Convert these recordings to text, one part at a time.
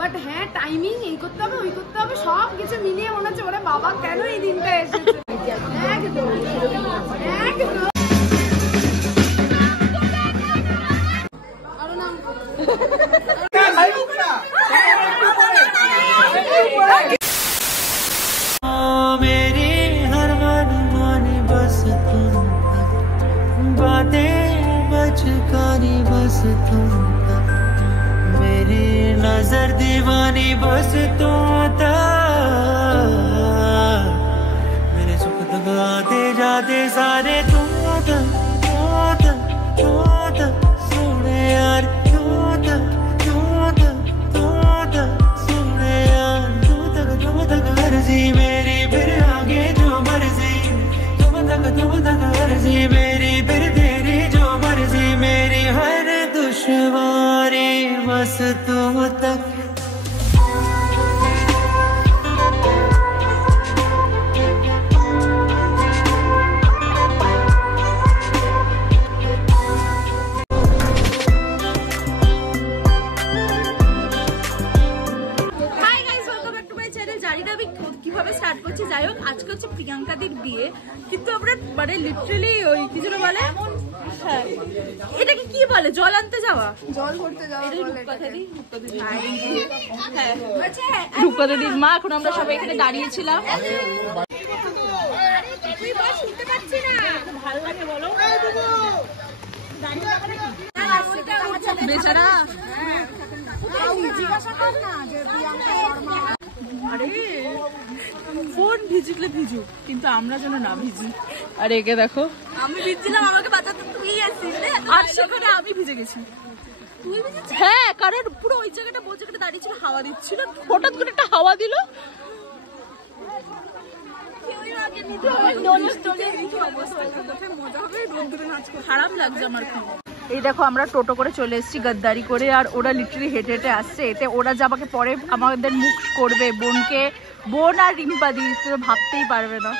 But হ্যাঁ timing এই করতে হবে ওই করতে হবে সব কিছু মিলিয়ে মনে হচ্ছে ওরে বাবা কেন এই দিনটা এসেছে। একদম একদম আরো নাম मेरी हर मनमानी बस तुम बातें बचकानी बस तुम मेरी नजर दीवानी बस तुम मेरे सुख दुख आते जाते सारे तुम सोने यार सोने यार तुम तक मर्जी मेरी फिर आगे जो मर्जी तुम तक मर्जी मेरी फिर तेरी जो मर्जी मेरी हर दुश्वारी बस तुम तक। যাই হোক আজকে হচ্ছে প্রিয়াঙ্কাদির বিয়ে কিন্তু আমরা মানে লিটারালি ওই কি যেন বলে হ্যাঁ এটাকে কি বলে জল আনতে যাওয়া জল ভরতে যাওয়া রূপকাদির মা এখন আমরা সবাই এখানে দাঁড়িয়েছিলাম বেচারা আরে ফোন ভিজলে ভিজুক কিন্তু আমরা যেন না ভিজি। আর একে দেখো আমি ভিজছিলাম আমাকে বাঁচাতে তুই আসছিলে আর সেখানে আমি ভিজে গেছি তুই ভিজেছিস হ্যাঁ কারণ পুরো ওই জায়গাটা ওই জায়গাটা দাঁড়িয়ে ছিল হাওয়া দিচ্ছিল হঠাৎ করে একটা হাওয়া দিল খারাপ লাগছে আমার খুব। এই দেখো আমরা টোটো করে চলে এসেছি গদ্দারি করে আর ওরা লিটারালি হেঁটে হেঁটে আসছে এতে ওরা যে আমাকে পরে আমাদের মুখ করবে বোন আর রিম্পা দি ভাবতেই পারবে না।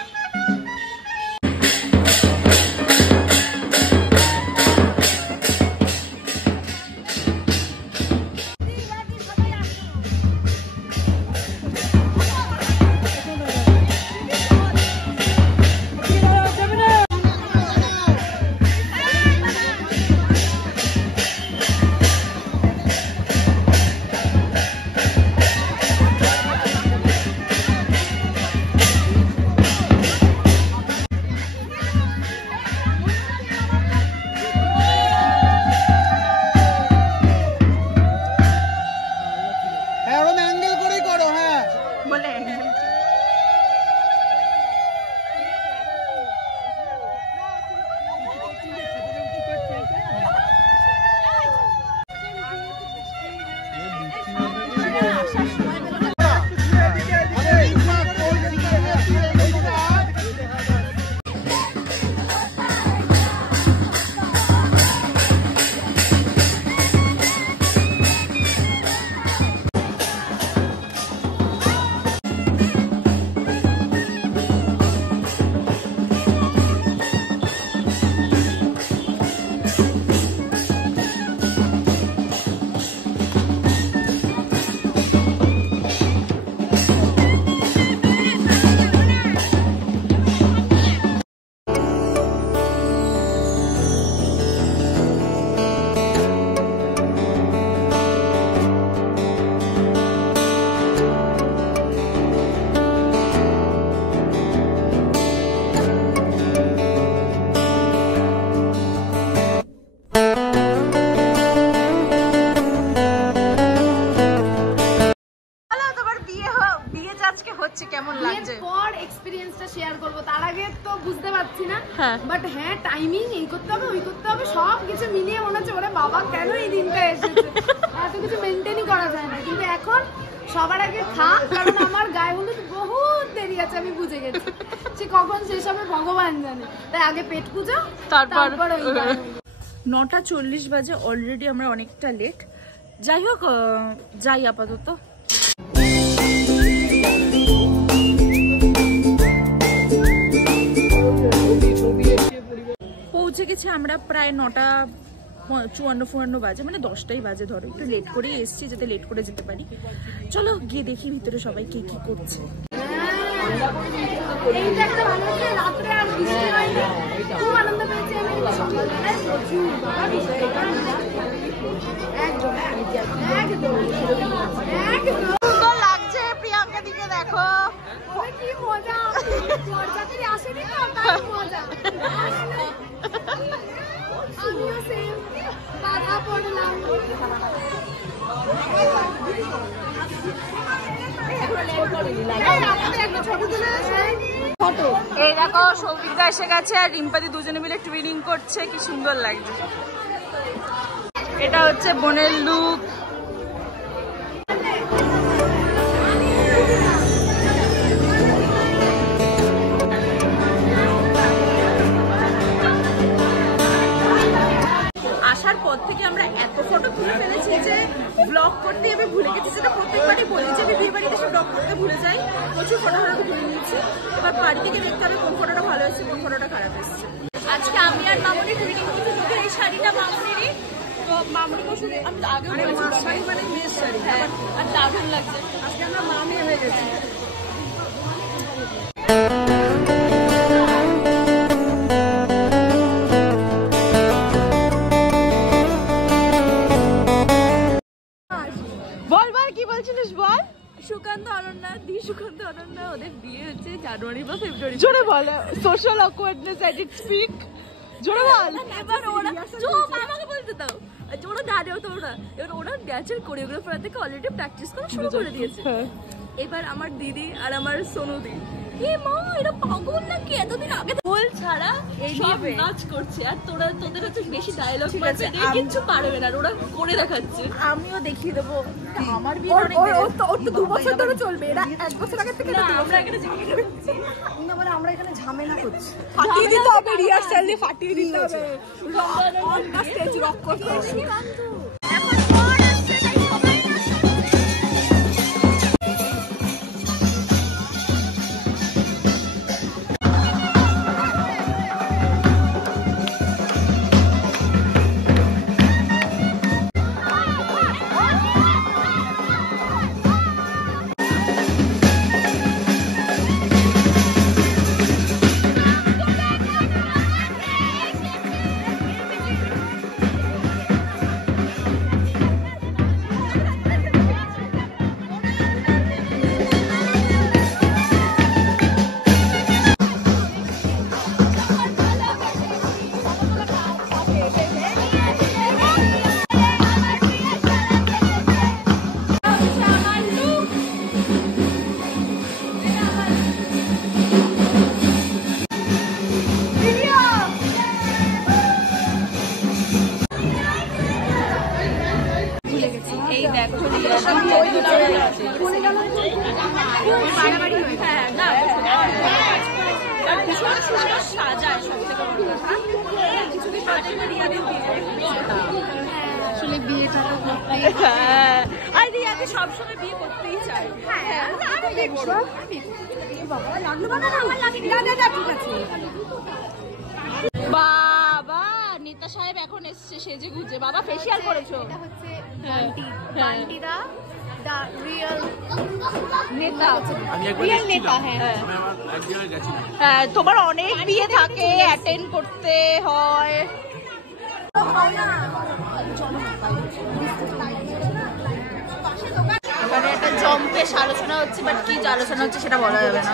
কেমন লাগছে পর এক্সপেরিয়েন্সটা শেয়ার করব তার আগে তো বুঝতে পারছি না বাট হ্যাঁ টাইমিং এই করতে হবে ওই করতে হবে সব কিছু মিলিয়ে মনে হচ্ছে ওরে বাবা কেন এই দিনটা এসেছে এত কিছু মেইনটেইনই করা যায় না কিন্তু এখন সবার আগে থাক কারণ আমার গায়ে হলুদ বহুত দেরি আছে আমি বুঝে গেছি সে কখন শেষ হবে ভগবান জানে তাই আগে পেট পূজা তারপর 9:40 বাজে অলরেডি আমরা অনেকটা লেট যাই হোক যাই আপাতত ছবি পৌঁছে গেছি আমরা প্রায় 9:54 বাজে, মানে 10টাই বাজে ধরো। একটু লেট করে এসছি যাতে লেট করে যেতে পারি। চলো গিয়ে দেখি ভিতরে সবাই কে কি করছে। সুন্দর লাগছে প্রিয়াঙ্কা দিকে, দেখো কি মজা, বরযাত্রী আসেনি তো তাই মজা। আমিও সেম বাধা পড়লাম। এই দেখো সৌভিকদা এসে গেছে আর রিম্পাদি দুজনে মিলে টুইনিং করছে, কি সুন্দর লাগছে। এটা হচ্ছে বোনের লুক। আসার পর থেকে আমরা এত ফটো তুলে ফেলেছি যে ব্লগ করতে আমি ভুলে গেছি, যেটা প্রত্যেকবারই বলি যে আমি বিয়ে বাড়িতে এসে ব্লগ করতে ভুলে যাই। প্রচুর ফটো তুলে নিয়েছি, এবার বাড়ি থেকে দেখতে হবে কোন ফটোটা ভালো এসেছে কোন ফটোটা খারাপ এসেছে। আজকে আমি আর মামুনি টুইনিং করতে যদি এই শাড়িটা মামুনিরই, তো মামুনিকে শুধু আমি আগেও বলেছিলাম মানে মেয়ের শাড়ি, হ্যাঁ আর দারুণ লাগছে। আজকে আমরা মামি হয়ে গেছি। বল বল কি বলছিলিস বল। সুকান্ত অনন্যা, সুকান্ত অনন্যা ওদের বিয়ে হচ্ছে জানুয়ারি বা ফেব্রুয়ারি। জোরে বল, social awkwardness at it's pick. জোরে বল। এবার ওরা চুপ, আমাকে বলতে দাও। ওরা দাঁড়িয়েও তো এবার ওরা ড্যান্সের কোরিওগ্রাফার থেকে অলরেডি প্র্যাকটিস করা শুরু করে দিয়েছে। এবার আমার দিদি আর আমার সোনুদি, এ মা এটা পাগল নাকি, এতদিন আগে বল ছাড়া সব নাচ করছে আর তোদের হচ্ছে বেশি ডায়লগ বলছে, কিছু পারবে না, ওরা করে দেখাচ্ছে। আমিও দেখিয়ে দেবো আমার বিয়ে অনেক ওর তো 2 বছর ধরে চলবে, এরা 1 বছর আগে থেকে আমরা এখানে আমরা এখানে ঝামেলা করছি, ফাটিয়ে দিতে হবে, রিহার্সাল দিয়ে ফাটিয়ে দিতে হবে, অন দা স্টেজ রক করতে হবে। এখন পর আসছে তাই সবাই আসলে বিয়েটা তো করতেই, আর রিয়াকে সবসময় বিয়ে করতেই চাই। বাবা নেতা সাহেব এখন এসছে সেজে গুজে। বাবা ফেসিয়াল করেছো? এটা হচ্ছে বান্টি দা দা রিয়েল নেতা, রিয়েল নেতা। হ্যাঁ হ্যাঁ, তোমার অনেক বিয়ে থাকে, অ্যাটেন্ড করতে হয়। এখানে একটা জম্পেশ আলোচনা হচ্ছে, বাট কি আলোচনা হচ্ছে সেটা বলা যাবে না।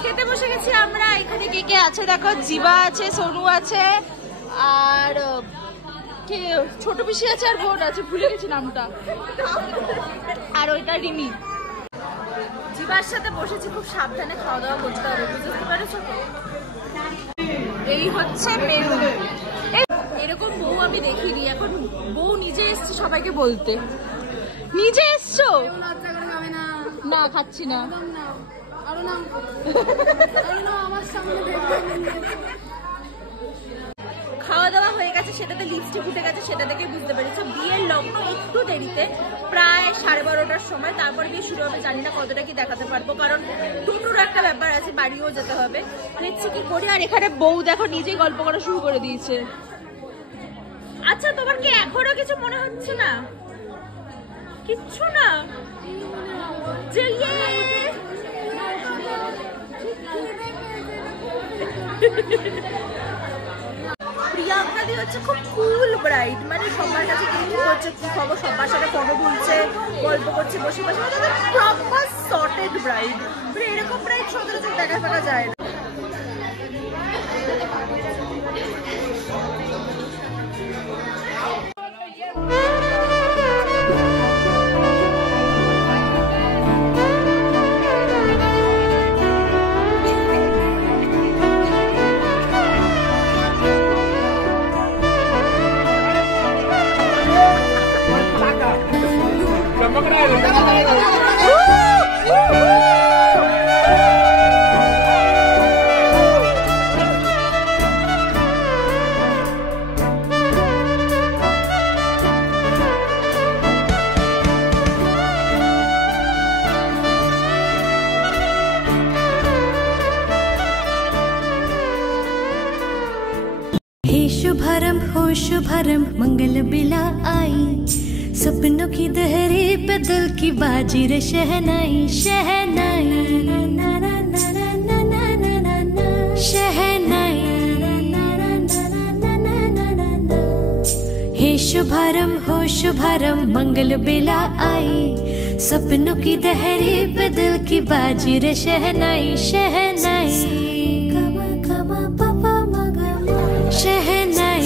খেতে বসে গেছি আমরা। এখানে কে কে আছে দেখো, জিবা আছে, সোনু আছে, আর কে ছোট পিসি আছে, আর বোন আছে, ভুলে গেছি নামটা, আর ওইটা রিমি। জিবার সাথে বসেছি, খুব সাবধানে খাওয়া দাওয়া করতে হবে, বুঝতে পেরেছো? এই হচ্ছে মেনু। এরকম বউ আমি দেখিনি, এখন বউ নিজে এসছে সবাইকে বলতে। নিজে এসছো? না খাচ্ছি না। খাওয়া দাওয়া হয়ে গেছে, সেটাতে লিপস্টিক উঠে গেছে, সেটা দেখে বুঝতে পেরেছি বিয়ের লগ্ন একটু দেরিতে, প্রায় 12:30টার সময়, তারপর বিয়ে শুরু হবে। জানি না কতটা কি দেখাতে পারবো, কারণ টুটুর একটা ব্যাপার আছে, বাড়িও যেতে হবে। দেখছি কি করি। আর এখানে বউ দেখো নিজেই গল্প করা শুরু করে দিয়েছে। আচ্ছা তোমার কি এখনো কিছু মনে হচ্ছে না? কিচ্ছু না? যে প্রিয়াঙ্কা দি হচ্ছে খুব কুল ব্রাইড, মানে সবার কাছে কি হচ্ছে, কি খবর, সবার সাথে ফটো তুলছে, গল্প করছে বসে বসে, প্রপার সর্টেড ব্রাইড। মানে এরকম ব্রাইড সচরাচর দেখা ফাঁকা যায় না। शुभारंभ हो शुभारंभ मंगल बिला आई, सपनों की दहरी पे दिल की बाजी रे शहनाई शहनाई शहनाई। हे शुभारंभ हो शुभारंभ मंगल बिला आई, सपनों की दहरी पे दिल की बाजी रे शहनाई शहनाई शहनाई।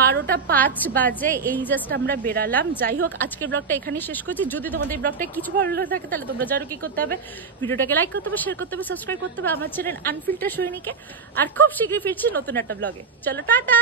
বারোটা 5 বাজে, এই জাস্ট আমরা বেরালাম। যাই হোক, আজকের ব্লগটা এখানেই শেষ করছি। যদি তোমাদের এই ব্লগটা কিছু ভালো লাগে থাকে তাহলে তোমরা জানো কি করতে হবে, ভিডিওটাকে লাইক করতে হবে, শেয়ার করতে হবে, সাবস্ক্রাইব করতে হবে আমার চ্যানেল আনফিল্টার সৈনিকে। আর খুব শীঘ্রই ফিরছি নতুন একটা ব্লগে। চলো টাটা।